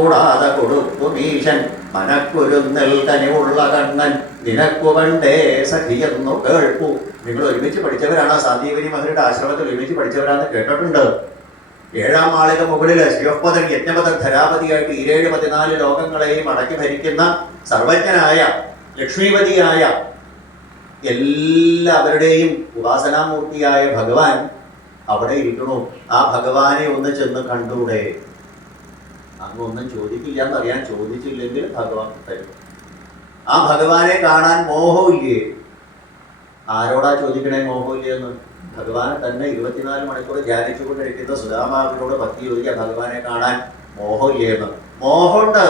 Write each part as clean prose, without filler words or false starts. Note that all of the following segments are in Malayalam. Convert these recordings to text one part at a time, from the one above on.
കൂടാതെ കൊടുക്കും ഈശൻ മനക്കുരുന്നൽ കനിവുള്ള കണ്ണൻ നിനക്കു പണ്ടേ സഖിയെന്നു കേൾപ്പു. നിങ്ങൾ ഒരുമിച്ച് പഠിച്ചവരാണ്, സാന്ദീപനി മഹരുടെ ആശ്രമത്തിൽ ഒരുമിച്ച് പഠിച്ചവരാണെന്ന് കേട്ടിട്ടുണ്ട്. 7ാം മാളിക മുകളില് ശിവപദൻ യജ്ഞപദൻ ധരാപതിയായിട്ട് 14 ലോകങ്ങളെയും അടക്കി ഭരിക്കുന്ന സർവജ്ഞനായ ലക്ഷ്മീപതിയായ എല്ലാവരുടെയും ഉപാസനാമൂർത്തിയായ ഭഗവാൻ അവിടെ ഇരിക്കണു. ആ ഭഗവാനെ ഒന്ന് ചെന്ന് കണ്ടൂടെ? അങ്ങ് ഒന്നും ചോദിക്കില്ല എന്നറിയാൻ, ചോദിച്ചില്ലെങ്കിൽ ഭഗവാൻ തരും. ആ ഭഗവാനെ കാണാൻ മോഹമില്ലേ? ആരോടാ ചോദിക്കണേ മോഹമില്ലെന്ന്? ഭഗവാനെ തന്നെ 24 മണിക്കൂർ ധ്യാനിച്ചുകൊണ്ടിരിക്കുന്ന സുധാമാവിനോട് ഭക്തി ചോദിക്കുക, ഭഗവാനെ കാണാൻ മോഹമില്ലേന്ന്. മോഹമുണ്ട്.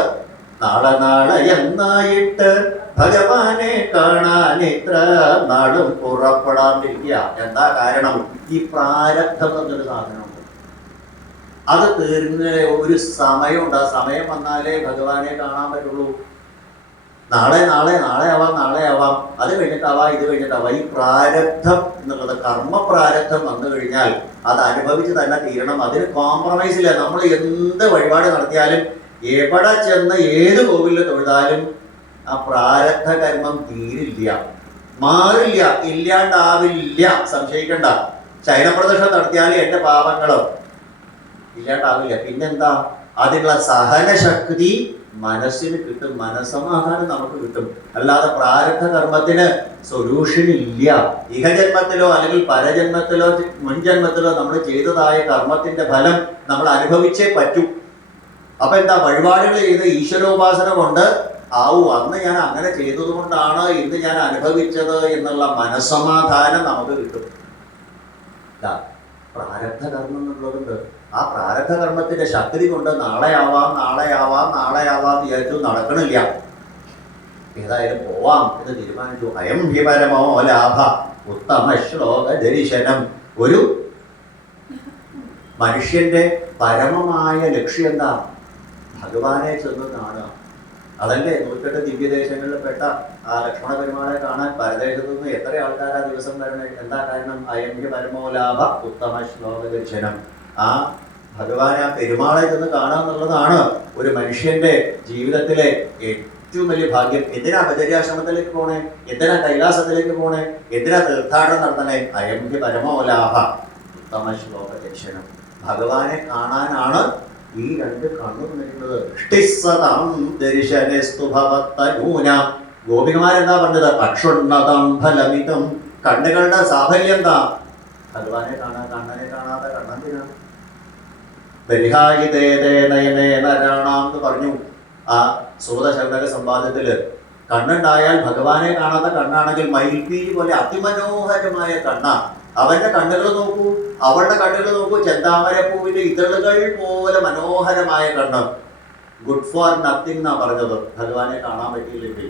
നാളെ എന്നായിട്ട് ഭഗവാനെ കാണാൻ ഇത്ര നാളും പുറപ്പെടാണ്ടിരിക്കുക. എന്താ കാരണം? ഈ പ്രാരബ്ധം എന്നൊരു സാധനമുണ്ട്. അത് തീർന്ന ഒരു സമയമുണ്ട്. ആ സമയം വന്നാലേ ഭഗവാനെ കാണാൻ പറ്റുള്ളൂ. നാളെ ആവാം, അത് കഴിഞ്ഞിട്ടാവാം, ഇത് കഴിഞ്ഞിട്ടാവാം. ഈ പ്രാരബ്ധം എന്നുള്ളത്, കർമ്മ പ്രാരബ്ധം വന്നു കഴിഞ്ഞാൽ അത് അനുഭവിച്ച് തന്നെ തീരണം. അതിന് കോംപ്രമൈസ് ഇല്ല. നമ്മൾ എന്ത് വഴിപാട് നടത്തിയാലും, എവിടെ ചെന്ന് ഏത് കോവിലിൽ തൊഴുതാലും ആ പ്രാരബ്ധ കർമ്മം തീരില്ല, മാറില്ല, ഇല്ലാണ്ടാവില്ല. സംശയിക്കണ്ട. ശയനപ്രദക്ഷിണം നടത്തിയാലും എൻ്റെ പാപങ്ങളോ ഇല്ലാണ്ടാവില്ല. പിന്നെന്താ? അതിനുള്ള സഹനശക്തി മനസ്സിന് കിട്ടും, മനസ്സമാധാനം നമുക്ക് കിട്ടും. അല്ലാതെ പ്രാരബ്ധ കർമ്മത്തിന് സൊല്യൂഷൻ ഇല്ല. ഇഹജന്മത്തിലോ അല്ലെങ്കിൽ പരജന്മത്തിലോ മുൻജന്മത്തിലോ നമ്മൾ ചെയ്തതായ കർമ്മത്തിന്റെ ഫലം നമ്മൾ അനുഭവിച്ചേ പറ്റൂ. അപ്പൊ എന്താ? വഴിപാടുകൾ ചെയ്ത് ഈശ്വരോപാസന കൊണ്ട് അന്ന് ഞാൻ അങ്ങനെ ചെയ്തത് കൊണ്ടാണ് ഇന്ന് ഞാൻ അനുഭവിച്ചത് എന്നുള്ള മനസ്സമാധാനം നമുക്ക് കിട്ടും. പ്രാരബ്ധ കർമ്മം എന്നുള്ളതുണ്ട്. ആ പ്രാരബ്ധ കർമ്മത്തിന്റെ ശക്തി കൊണ്ട് നാളെ ആവാം വിചാരിച്ചു നടക്കണില്ല. ഏതായാലും പോവാം എന്ന് തീരുമാനിച്ചു. അയം ഹി പരമോ ലാഭ ഉത്തമ ശ്ലോക ദർശനം. ഒരു മനുഷ്യന്റെ പരമമായ ലക്ഷ്യം എന്താ? ഭഗവാനെ ചെന്ന് കാണുക. അതല്ലേ 108 ദിവ്യദേശങ്ങളിൽ പെട്ട ആ ലക്ഷ്മണ പെരുമാളെ കാണാൻ പരദേശത്തു നിന്ന് എത്ര ആൾക്കാരാ ദിവസം വരണേ? എന്താ കാരണം? അയം ഹി പരമോ ലാഭ ഉത്തമ ശ്ലോക ദർശനം. ആ ഭഗവാനെ, ആ പെരുമാളെ ചെന്ന് കാണാന്നുള്ളതാണ് ഒരു മനുഷ്യന്റെ ജീവിതത്തിലെ ഏറ്റവും വലിയ ഭാഗ്യം. എന്തിനാ ബദരിയാശ്രമത്തിലേക്ക് പോണേ? എന്തിനാ കൈലാസത്തിലേക്ക് പോണേ? എന്തിനാ തീർത്ഥാടനം നടത്തണേ? അയം ഹി പരമോ ലാഭ ഉത്തമ ശ്ലോക ദർശനം. ഭഗവാനെ കാണാനാണ് ഈ 2 കണ്ണു നിൽക്കുന്നത്. ഗോപികമാരെന്താ പറഞ്ഞത്? പക്ഷുണ്ണതം ഫലമിതം. കണ്ണുകളുടെ സാഫല്യം എന്താ? ഭഗവാനെ കാണാൻ. കണ്ണനെ കാണാതെ കണ്ണന്തിനാ? എന്ന് പറഞ്ഞു ആ സൂതശരണക സംവാദത്തില്. കണ്ണുണ്ടായാൽ ഭഗവാനെ കാണാത്ത കണ്ണാണെങ്കിൽ മയിൽപ്പീലി പോലെ അതിമനോഹരമായ കണ്ണ. അവന്റെ കണ്ണുകൾ നോക്കൂ, അവളുടെ കണ്ണുകൾ നോക്കൂ. ചെന്താമരപ്പൂവിന്റെ ഇതളുകൾ പോലെ മനോഹരമായ കണ്ണ്. ഗുഡ് ഫോർ നത്തിങ് എന്നാ പറഞ്ഞത് ഭഗവാനെ കാണാൻ പറ്റിയില്ലെങ്കിൽ.